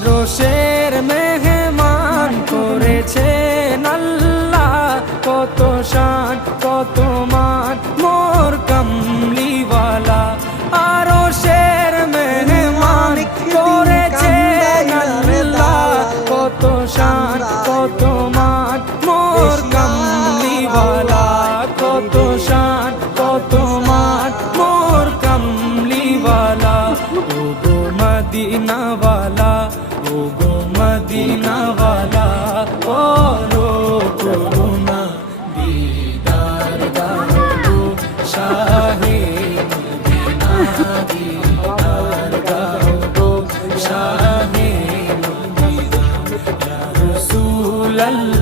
আরশের মেহমান করেছেন আল্লাহ, কত শান কত মান মোর কামলিওয়ালা। আরশের মেহমান করেছেন আল্লাহ, কত শান কত মান মোর কামলিওয়ালা, কত শান কত মান মোর কামলিওয়ালা। ও গো মদিনাওয়ালা, ও গো মদিনাওয়ালা, করো করুণা দিদার দাও গো শাহে মদিনা, দিদার দাও গো শাহে মদিনা। ইয়া রাসূলাল্লাহ